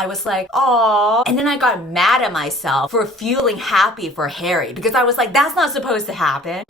I was like, aww. And then I got mad at myself for feeling happy for Harry because I was like, that's not supposed to happen.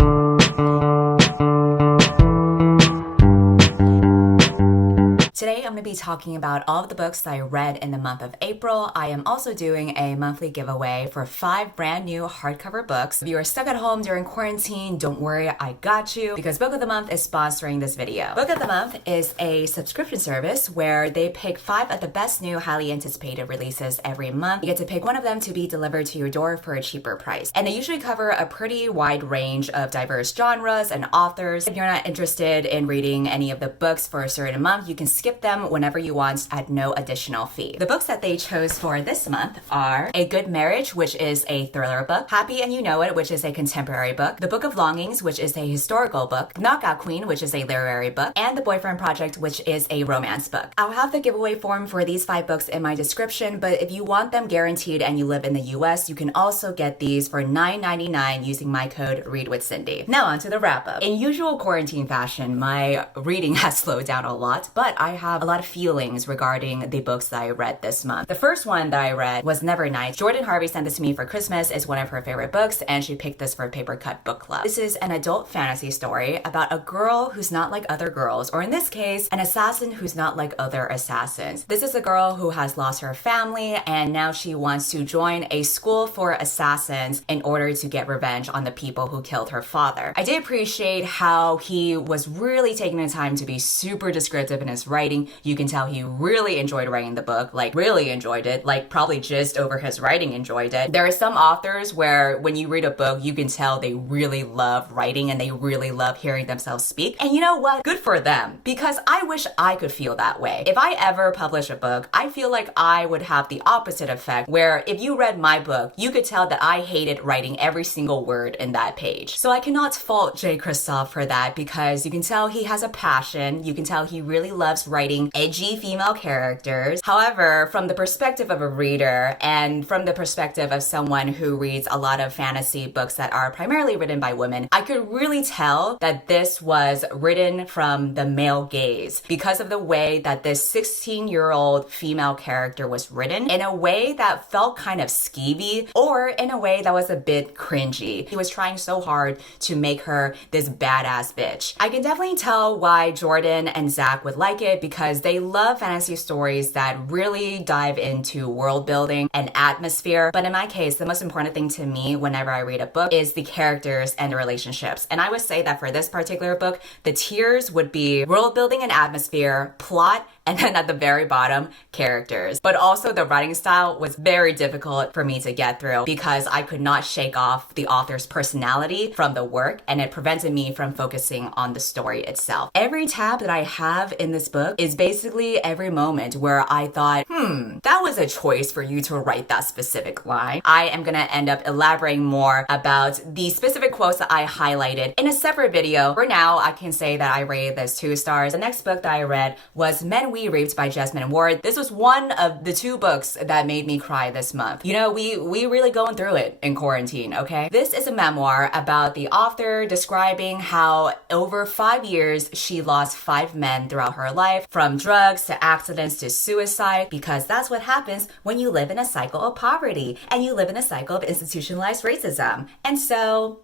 Today, I'm going to be talking about all of the books that I read in the month of April. I am also doing a monthly giveaway for 5 brand new hardcover books. If you are stuck at home during quarantine, don't worry, I got you, because Book of the Month is sponsoring this video. Book of the Month is a subscription service where they pick 5 of the best new, highly anticipated releases every month. You get to pick one of them to be delivered to your door for a cheaper price. And they usually cover a pretty wide range of diverse genres and authors. If you're not interested in reading any of the books for a certain month, you can skip them whenever you want at no additional fee. The books that they chose for this month are A Good Marriage, which is a thriller book, Happy and You Know It, which is a contemporary book, The Book of Longings, which is a historical book, Knockout Queen, which is a literary book, and The Boyfriend Project, which is a romance book. I'll have the giveaway form for these 5 books in my description, but if you want them guaranteed and you live in the US, you can also get these for $9.99 using my code ReadWithCindy. Now on to the wrap-up. In usual quarantine fashion, my reading has slowed down a lot, but I have a lot of feelings regarding the books that I read this month. The first one that I read was Nevernight. Jordan Harvey sent this to me for Christmas. It's one of her favorite books, and she picked this for Paper Cut Book Club. This is an adult fantasy story about a girl who's not like other girls, or in this case, an assassin who's not like other assassins. This is a girl who has lost her family, and now she wants to join a school for assassins in order to get revenge on the people who killed her father. I did appreciate how he was really taking the time to be super descriptive in his writing. You can tell he really enjoyed writing the book, like really enjoyed it, like probably just over his writing enjoyed it. There are some authors where when you read a book, you can tell they really love writing and they really love hearing themselves speak. And you know what? Good for them, because I wish I could feel that way. If I ever publish a book, I feel like I would have the opposite effect, where if you read my book, you could tell that I hated writing every single word in that page. So I cannot fault J. Kristoff for that, because you can tell he has a passion. You can tell he really loves writing edgy female characters. However, from the perspective of a reader and from the perspective of someone who reads a lot of fantasy books that are primarily written by women, I could really tell that this was written from the male gaze because of the way that this 16-year-old female character was written, in a way that felt kind of skeevy, or in a way that was a bit cringy. He was trying so hard to make her this badass bitch. I can definitely tell why Jordan and Zach would like it, because they love fantasy stories that really dive into world building and atmosphere. But in my case, the most important thing to me whenever I read a book is the characters and the relationships. And I would say that for this particular book, the tiers would be world building and atmosphere, plot, and then at the very bottom, characters. But also the writing style was very difficult for me to get through because I could not shake off the author's personality from the work, and it prevented me from focusing on the story itself. Every tab that I have in this book is basically every moment where I thought, that was a choice for you to write that specific line. I am gonna end up elaborating more about the specific quotes that I highlighted in a separate video. For now, I can say that I rated this 2 stars. The next book that I read was Men We Reaped by Jasmine Ward. This was one of the 2 books that made me cry this month. You know, we really going through it in quarantine, okay? This is a memoir about the author describing how over 5 years she lost 5 men throughout her life, from drugs to accidents to suicide, because that's what happens when you live in a cycle of poverty and you live in a cycle of institutionalized racism. And so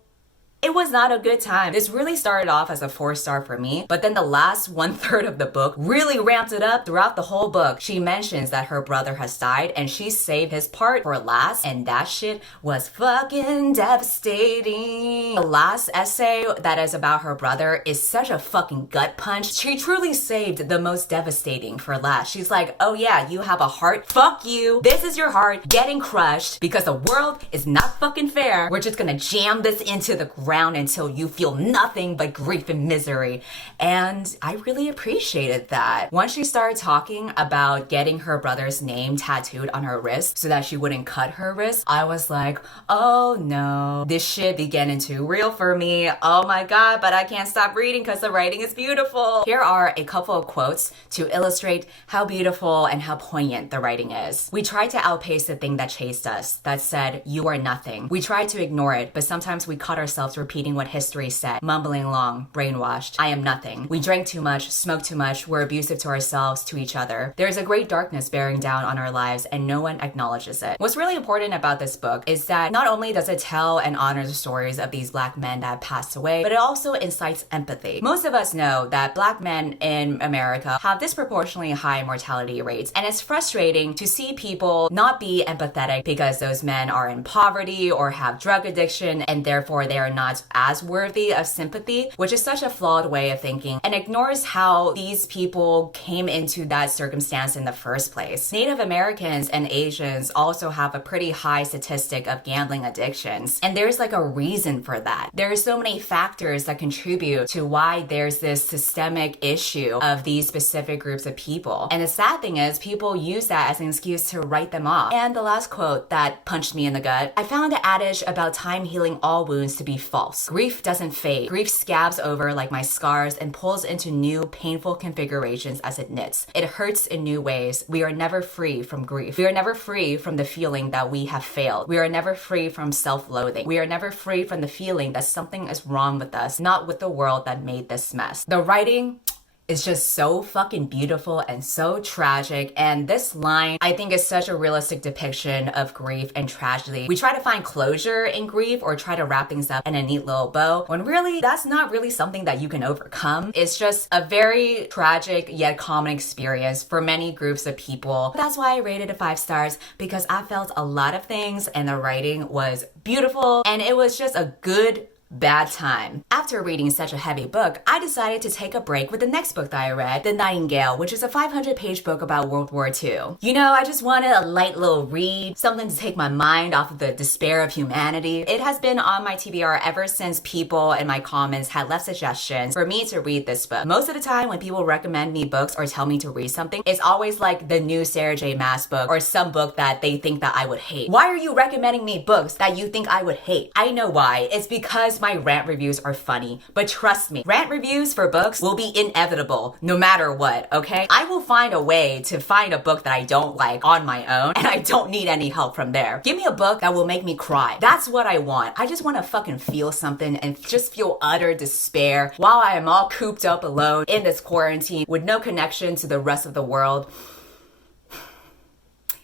it was not a good time. This really started off as a 4-star for me, but then the last 1/3 of the book really ramped it up. Throughout the whole book, she mentions that her brother has died and she saved his part for last, and that shit was fucking devastating. The last essay that is about her brother is such a fucking gut punch. She truly saved the most devastating for last. She's like, oh yeah, you have a heart? Fuck you. This is your heart getting crushed because the world is not fucking fair. We're just gonna jam this into the ground until you feel nothing but grief and misery. And I really appreciated that. Once she started talking about getting her brother's name tattooed on her wrist so that she wouldn't cut her wrist, I was like, oh no, this shit be getting too real for me. Oh my god, but I can't stop reading because the writing is beautiful. Here are a couple of quotes to illustrate how beautiful and how poignant the writing is. We tried to outpace the thing that chased us, that said, you are nothing. We tried to ignore it, but sometimes we caught ourselves ourselves repeating what history said, mumbling along, brainwashed. I am nothing. We drank too much, smoked too much, we're abusive to ourselves, to each other. There's a great darkness bearing down on our lives and no one acknowledges it. What's really important about this book is that not only does it tell and honor the stories of these Black men that passed away, but it also incites empathy. Most of us know that Black men in America have disproportionately high mortality rates, and it's frustrating to see people not be empathetic because those men are in poverty or have drug addiction and therefore they are not as worthy of sympathy, which is such a flawed way of thinking and ignores how these people came into that circumstance in the first place. Native Americans and Asians also have a pretty high statistic of gambling addictions, and there's like a reason for that. There are so many factors that contribute to why there's this systemic issue of these specific groups of people. And the sad thing is people use that as an excuse to write them off. And the last quote that punched me in the gut, I found the adage about time healing all wounds to be false. Grief doesn't fade. Grief scabs over like my scars and pulls into new painful configurations as it knits. It hurts in new ways. We are never free from grief. We are never free from the feeling that we have failed. We are never free from self-loathing. We are never free from the feeling that something is wrong with us, not with the world that made this mess. The writing is just so fucking beautiful and so tragic, and this line I think is such a realistic depiction of grief and tragedy. We try to find closure in grief or try to wrap things up in a neat little bow when really that's not really something that you can overcome. It's just a very tragic yet common experience for many groups of people. That's why I rated it 5 stars, because I felt a lot of things and the writing was beautiful and it was just a good bad time. After reading such a heavy book, I decided to take a break with the next book that I read, The Nightingale, which is a 500-page book about World War II. You know, I just wanted a light little read, something to take my mind off of the despair of humanity. It has been on my TBR ever since people in my comments had left suggestions for me to read this book. Most of the time when people recommend me books or tell me to read something, it's always like the new Sarah J. Maas book or some book that they think that I would hate. Why are you recommending me books that you think I would hate? I know why. It's because my rant reviews are funny, but trust me, rant reviews for books will be inevitable no matter what, okay? I will find a way to find a book that I don't like on my own, and I don't need any help from there. Give me a book that will make me cry. That's what I want. I just want to fucking feel something and just feel utter despair while I am all cooped up alone in this quarantine with no connection to the rest of the world.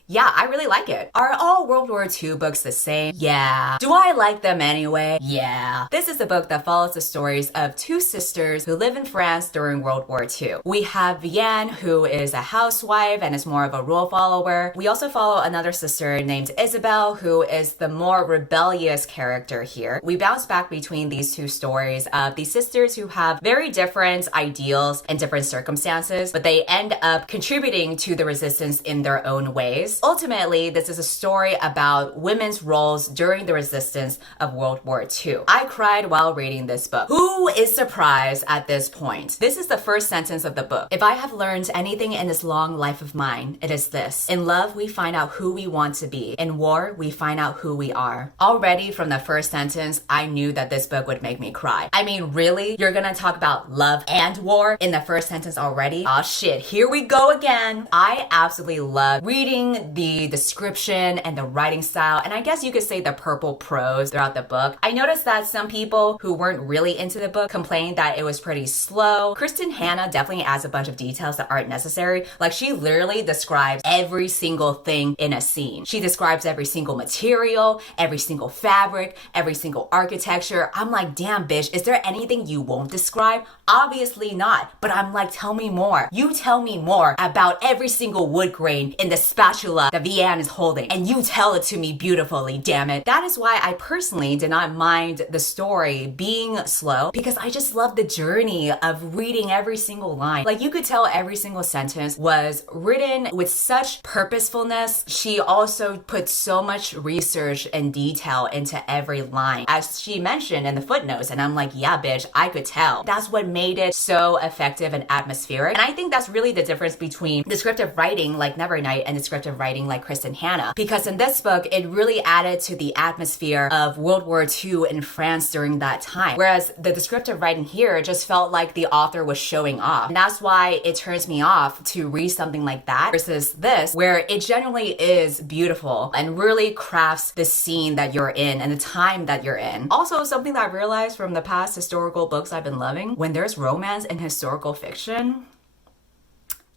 Yeah, I really like it. Are all World War II books the same? Yeah. Do I like them anyway? Yeah. This is a book that follows the stories of 2 sisters who live in France during World War II. We have Vianne, who is a housewife and is more of a rule follower. We also follow another sister named Isabel, who is the more rebellious character here. We bounce back between these 2 stories of these sisters who have very different ideals and different circumstances, but they end up contributing to the resistance in their own ways. Ultimately, this is a story about women's roles during the resistance of World War II. I cried while reading this book. Who is surprised at this point? This is the first sentence of the book. If I have learned anything in this long life of mine, it is this. In love, we find out who we want to be. In war, we find out who we are. Already from the first sentence, I knew that this book would make me cry. I mean, really? You're gonna talk about love and war in the first sentence already? Aw shit, here we go again. I absolutely love reading the description and the writing style, and I guess you could say the purple prose throughout the book. I noticed that some people who weren't really into the book complained that it was pretty slow. Kristen Hanna definitely adds a bunch of details that aren't necessary. Like, she literally describes every single thing in a scene. She describes every single material, every single fabric, every single architecture. I'm like, damn bitch, is there anything you won't describe? Obviously not, but I'm like, tell me more. You tell me more about every single wood grain in the spatula that Vianne is holding, and you tell it to me beautifully, damn it. That is why I personally did not mind the story being slow, because I just love the journey of reading every single line. Like, you could tell every single sentence was written with such purposefulness. She also put so much research and detail into every line, as she mentioned in the footnotes, and I'm like, yeah bitch, I could tell. That's what made it so effective and atmospheric, and I think that's really the difference between descriptive writing like Nevernight and descriptive writing like Kristen Hanna, because in this book, it really added to the atmosphere of World War II in France during that time. Whereas the descriptive writing here just felt like the author was showing off. And that's why it turns me off to read something like that versus this, where it genuinely is beautiful and really crafts the scene that you're in and the time that you're in. Also, something that I realized from the past historical books I've been loving, when there's romance in historical fiction,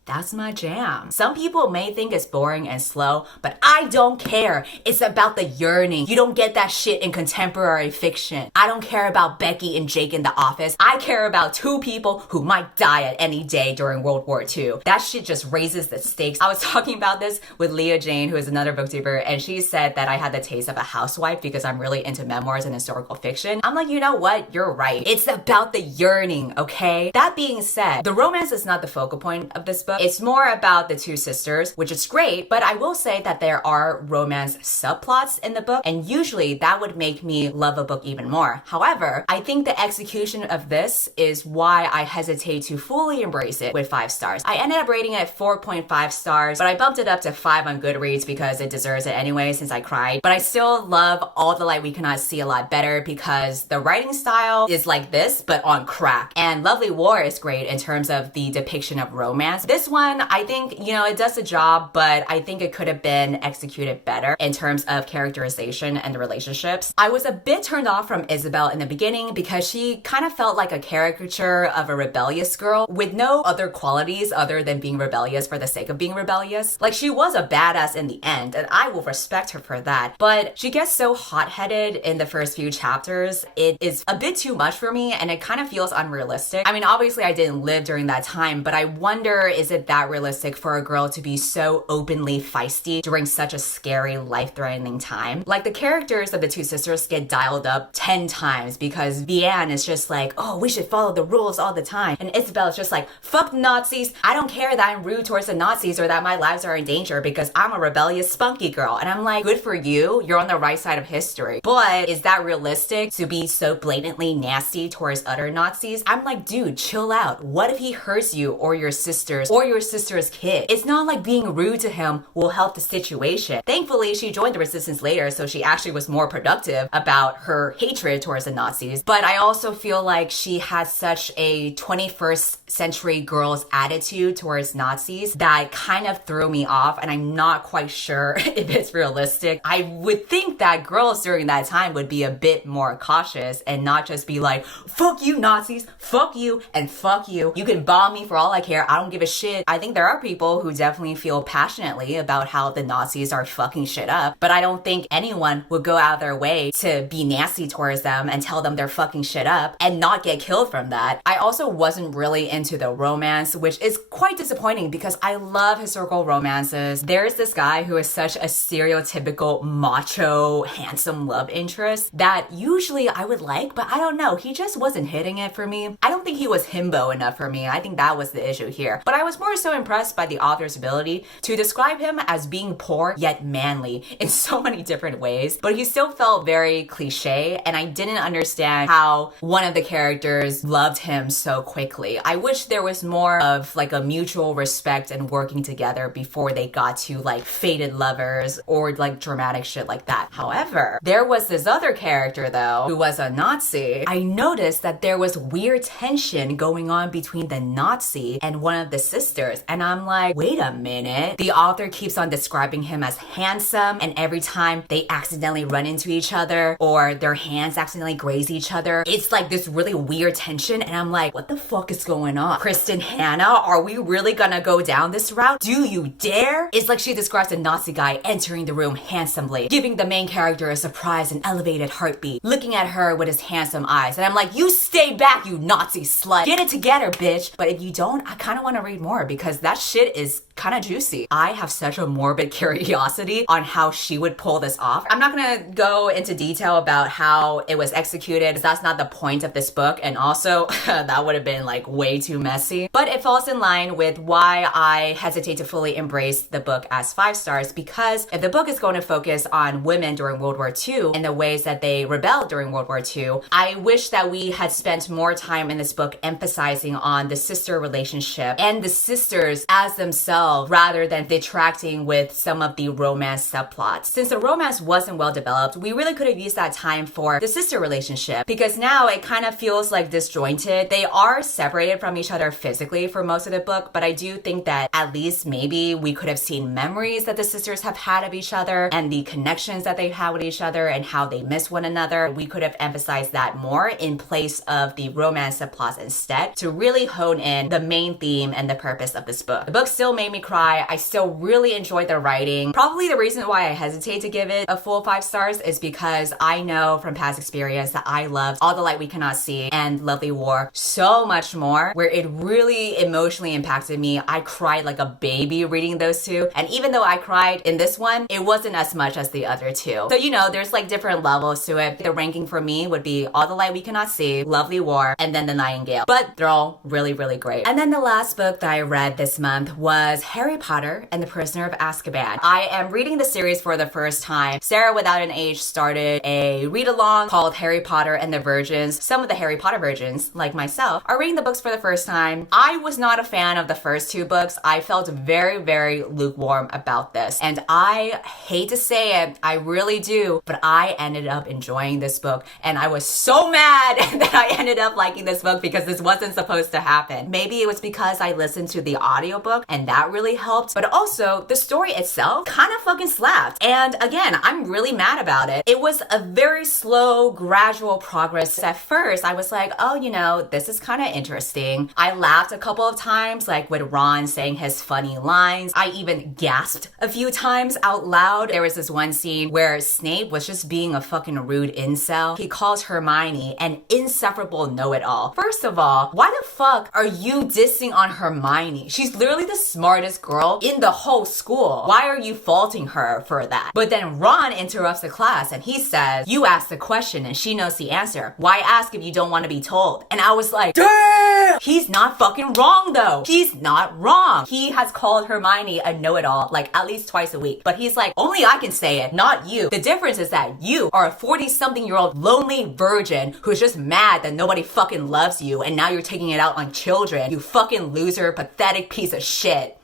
that's my jam. Some people may think it's boring and slow, but I don't care. It's about the yearning. You don't get that shit in contemporary fiction. I don't care about Becky and Jake in the office. I care about two people who might die at any day during World War II. That shit just raises the stakes. I was talking about this with Leah Jane, who is another booktuber, and she said that I had the taste of a housewife because I'm really into memoirs and historical fiction. I'm like, you know what? You're right. It's about the yearning, okay? That being said, the romance is not the focal point of this book. It's more about the two sisters, which is great, but I will say that there are romance subplots in the book, and usually that would make me love a book even more. However, I think the execution of this is why I hesitate to fully embrace it with 5 stars. I ended up rating it 4.5 stars, but I bumped it up to 5 on Goodreads because it deserves it anyway since I cried. But I still love All the Light We Cannot See a lot better because the writing style is like this, but on crack. And Lovely War is great in terms of the depiction of romance. This one, I think, you know, it does the job, but I think it could have been executed better in terms of characterization and the relationships. I was a bit turned off from Isabel in the beginning because she kind of felt like a caricature of a rebellious girl with no other qualities other than being rebellious for the sake of being rebellious. Like, she was a badass in the end, and I will respect her for that, but she gets so hot-headed in the first few chapters. It is a bit too much for me, and it kind of feels unrealistic. I mean, obviously I didn't live during that time, but I wonder, is it that realistic for a girl to be so openly feisty during such a scary, life-threatening time? Like, the characters of the two sisters get dialed up 10 times because Vianne is just like, oh, we should follow the rules all the time. And Isabel is just like, fuck Nazis. I don't care that I'm rude towards the Nazis or that my lives are in danger because I'm a rebellious, spunky girl. And I'm like, good for you. You're on the right side of history. But is that realistic to be so blatantly nasty towards other Nazis? I'm like, dude, chill out. What if he hurts you or your sisters or your sister's kid? It's not like being rude to him will help the situation. Thankfully, she joined the resistance later, so she actually was more productive about her hatred towards the Nazis. But I also feel like she had such a 21st century girl's attitude towards Nazis that kind of threw me off, and I'm not quite sure if it's realistic. I would think that girls during that time would be a bit more cautious and not just be like, fuck you Nazis, fuck you, and fuck you. You can bomb me for all I care. I don't give a shit. I think there are people who definitely feel passionately about how the Nazis are fucking shit up, but I don't think anyone would go out of their way to be nasty towards them and tell them they're fucking shit up and not get killed from that. I also wasn't really into the romance, which is quite disappointing because I love historical romances. There's this guy who is such a stereotypical macho, handsome love interest that usually I would like, but I don't know, he just wasn't hitting it for me. I don't think he was himbo enough for me. I think that was the issue here. But I was more so impressed by the author's ability to describe him as being poor yet manly in so many different ways, but he still felt very cliche, and I didn't understand how one of the characters loved him so quickly. I wish there was more of like a mutual respect and working together before they got to like fated lovers or like dramatic shit like that. However, there was this other character though who was a Nazi. I noticed that there was weird tension going on between the Nazi and one of the sisters, and I'm like, wait a minute. The author keeps on describing him as handsome, and every time they accidentally run into each other or their hands accidentally graze each other, it's like this really weird tension, and I'm like, what the fuck is going on? Kristen Hanna, are we really gonna go down this route? Do you dare? It's like she describes a Nazi guy entering the room handsomely, giving the main character a surprised and elevated heartbeat, looking at her with his handsome eyes, and I'm like, you stay back, you Nazi slut. Get it together, bitch. But if you don't, I kind of want to read more because that shit is kind of juicy. I have such a morbid curiosity on how she would pull this off. I'm not gonna go into detail about how it was executed because that's not the point of this book, and also that would have been like way too messy. But it falls in line with why I hesitate to fully embrace the book as 5 stars, because if the book is going to focus on women during World War II and the ways that they rebelled during World War II, I wish that we had spent more time in this book emphasizing on the sister relationship and the sisters as themselves rather than detracting with some of the romance subplots. Since the romance wasn't well developed, we really could have used that time for the sister relationship because now it kind of feels like disjointed. They are separated from each other physically for most of the book, but I do think that at least maybe we could have seen memories that the sisters have had of each other and the connections that they've had with each other and how they miss one another. We could have emphasized that more in place of the romance subplots instead to really hone in the main theme and the purpose of this book. The book still made me cry. I still really enjoyed the writing. Probably the reason why I hesitate to give it a full 5 stars is because I know from past experience that I loved All the Light We Cannot See and Lovely War so much more, where it really emotionally impacted me. I cried like a baby reading those two. And even though I cried in this one, it wasn't as much as the other two. So, you know, there's like different levels to it. The ranking for me would be All the Light We Cannot See, Lovely War, and then The Nightingale. But they're all really, really great. And then the last book that I read this month was Harry Potter and the Prisoner of Azkaban. I am reading the series for the first time. Sarah Without an Age started a read-along called Harry Potter and the Virgins. Some of the Harry Potter virgins, like myself, are reading the books for the first time. I was not a fan of the first 2 books. I felt very, very lukewarm about this. And I hate to say it, I really do, but I ended up enjoying this book. And I was so mad that I ended up liking this book because this wasn't supposed to happen. Maybe it was because I listened to the audiobook and that really helped, but also the story itself kind of fucking slapped. And again, I'm really mad about it. It was a very slow, gradual progress. At first, I was like, oh, you know, this is kind of interesting. I laughed a couple of times, like with Ron saying his funny lines. I even gasped a few times out loud. There was this one scene where Snape was just being a fucking rude incel. He calls Hermione an insufferable know-it-all. First of all, why the fuck are you dissing on Hermione? She's literally the smartest girl in the whole school. Why are you faulting her for that? But then Ron interrupts the class and he says, you asked the question and she knows the answer. Why ask if you don't want to be told? And I was like, damn! He's not fucking wrong though. He's not wrong. He has called Hermione a know-it-all like at least twice a week. But he's like, only I can say it, not you. The difference is that you are a 40-something-year-old lonely virgin who's just mad that nobody fucking loves you and now you're taking it out on children. You fucking loser, pathetic piece of shit.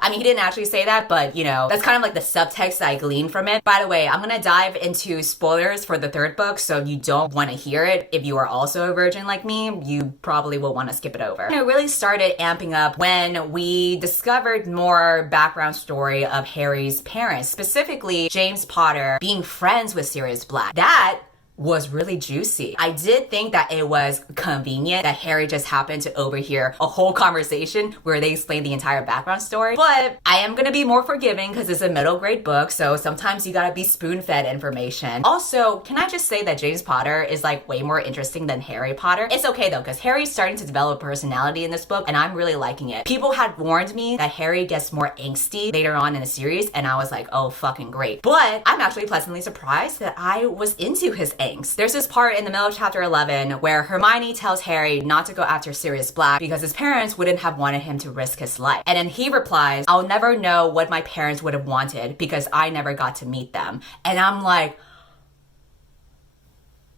I mean, he didn't actually say that, but you know, that's kind of like the subtext that I gleaned from it. By the way, I'm gonna dive into spoilers for the 3rd book, so if you don't want to hear it, if you are also a virgin like me, you probably will want to skip it over. And it really started amping up when we discovered more background story of Harry's parents, specifically James Potter being friends with Sirius Black. That was really juicy. I did think that it was convenient that Harry just happened to overhear a whole conversation where they explain the entire background story, but I am gonna be more forgiving because it's a middle grade book, so sometimes you gotta be spoon-fed information. Also, can I just say that James Potter is like way more interesting than Harry Potter? It's okay though, because Harry's starting to develop personality in this book and I'm really liking it. People had warned me that Harry gets more angsty later on in the series and I was like, oh fucking great. But I'm actually pleasantly surprised that I was into his angst. There's this part in the middle of chapter 11 where Hermione tells Harry not to go after Sirius Black because his parents wouldn't have wanted him to risk his life. And then he replies, I'll never know what my parents would have wanted because I never got to meet them. And I'm like,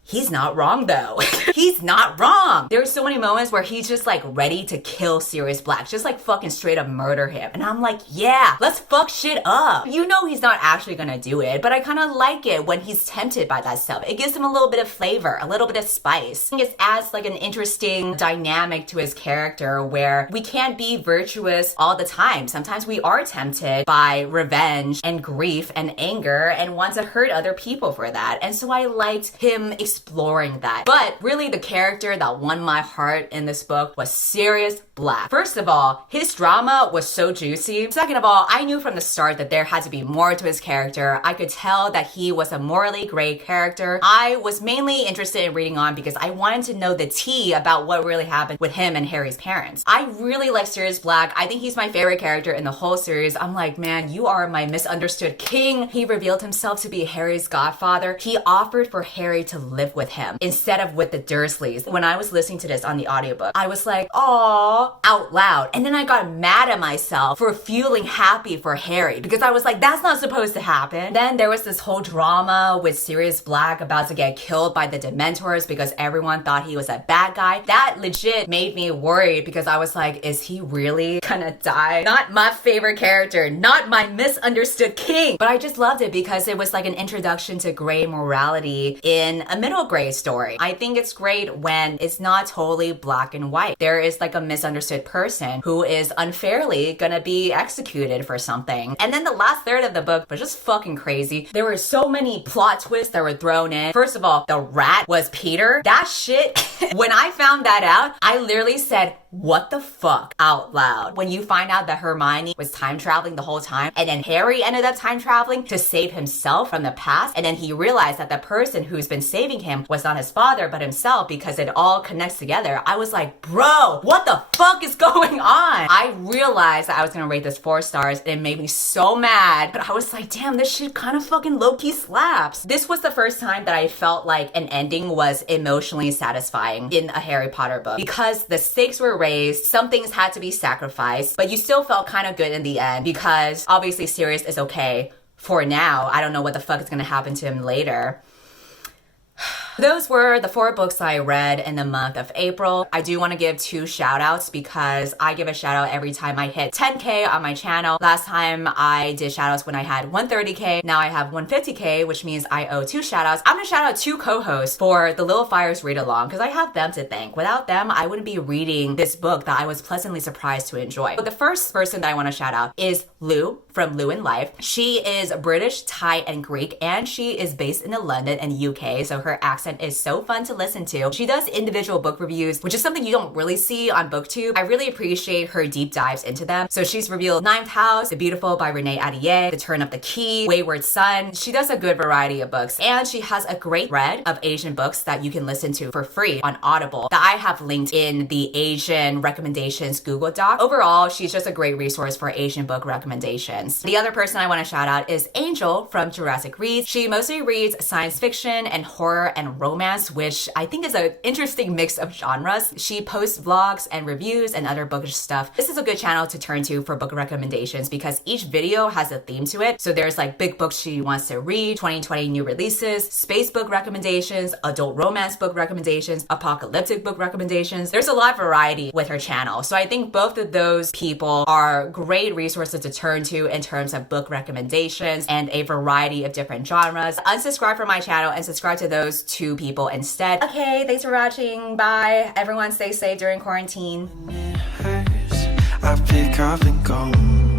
he's not wrong though. He's not wrong. There's so many moments where he's just like ready to kill Sirius Black, just like fucking straight up murder him. And I'm like, yeah, let's fuck shit up. You know he's not actually gonna do it, but I kind of like it when he's tempted by that stuff. It gives him a little bit of flavor, a little bit of spice. I think it adds like an interesting dynamic to his character where we can't be virtuous all the time. Sometimes we are tempted by revenge and grief and anger and want to hurt other people for that. And so I liked him exploring that. But really the character that won my heart in this book was Sirius Black. First of all, his drama was so juicy. Second of all, I knew from the start that there had to be more to his character. I could tell that he was a morally gray character. I was mainly interested in reading on because I wanted to know the tea about what really happened with him and Harry's parents. I really like Sirius Black. I think he's my favorite character in the whole series. I'm like, man, you are my misunderstood king. He revealed himself to be Harry's godfather. He offered for Harry to live live with him instead of with the Dursleys. When I was listening to this on the audiobook, I was like, "Aw," out loud. And then I got mad at myself for feeling happy for Harry because I was like, that's not supposed to happen. Then there was this whole drama with Sirius Black about to get killed by the Dementors because everyone thought he was a bad guy. That legit made me worried because I was like, is he really gonna die? Not my favorite character, not my misunderstood king. But I just loved it because it was like an introduction to gray morality in a middle grade story. I think it's great when it's not totally black and white. There is like a misunderstood person who is unfairly gonna be executed for something. And then the last third of the book was just fucking crazy. There were so many plot twists that were thrown in. First of all, the rat was Peter. That shit, when I found that out, I literally said, "What the fuck?" out loud. When you find out that Hermione was time traveling the whole time and then Harry ended up time traveling to save himself from the past, and then he realized that the person who's been saving him was not his father but himself because it all connects together. I was like, bro, what the fuck is going on? I realized that I was gonna rate this 4 stars and it made me so mad, but I was like, damn, this shit kind of fucking low-key slaps. This was the first time that I felt like an ending was emotionally satisfying in a Harry Potter book because the stakes were raised, some things had to be sacrificed, but you still felt kind of good in the end because obviously Sirius is okay for now. I don't know what the fuck is gonna happen to him later. Those were the 4 books I read in the month of April. I do want to give 2 shout outs because I give a shout out every time I hit 10K on my channel. Last time I did shout outs when I had 130K. Now I have 150K, which means I owe 2 shout outs. I'm going to shout out 2 co-hosts for the Little Fires read along because I have them to thank. Without them, I wouldn't be reading this book that I was pleasantly surprised to enjoy. But the first person that I want to shout out is Lou from Lou in Life. She is British, Thai, and Greek, and she is based in London and UK, so her accent is so fun to listen to. She does individual book reviews, which is something you don't really see on BookTube. I really appreciate her deep dives into them. So she's reviewed Ninth House, The Beautiful by Renee Attier, The Turn of the Key, Wayward Son. She does a good variety of books, and she has a great thread of Asian books that you can listen to for free on Audible that I have linked in the Asian recommendations Google Doc. Overall, she's just a great resource for Asian book recommendations. The other person I want to shout out is Angel from Jurassic Reads. She mostly reads science fiction and horror and romance, which I think is an interesting mix of genres. She posts vlogs and reviews and other bookish stuff. This is a good channel to turn to for book recommendations because each video has a theme to it. So there's like big books she wants to read, 2020 new releases, space book recommendations, adult romance book recommendations, apocalyptic book recommendations. There's a lot of variety with her channel. So I think both of those people are great resources to turn to in terms of book recommendations and a variety of different genres. Unsubscribe from my channel and subscribe to those 2 people instead. Okay, thanks for watching. Bye. Everyone stay safe during quarantine. When it hurts, I pick up and go.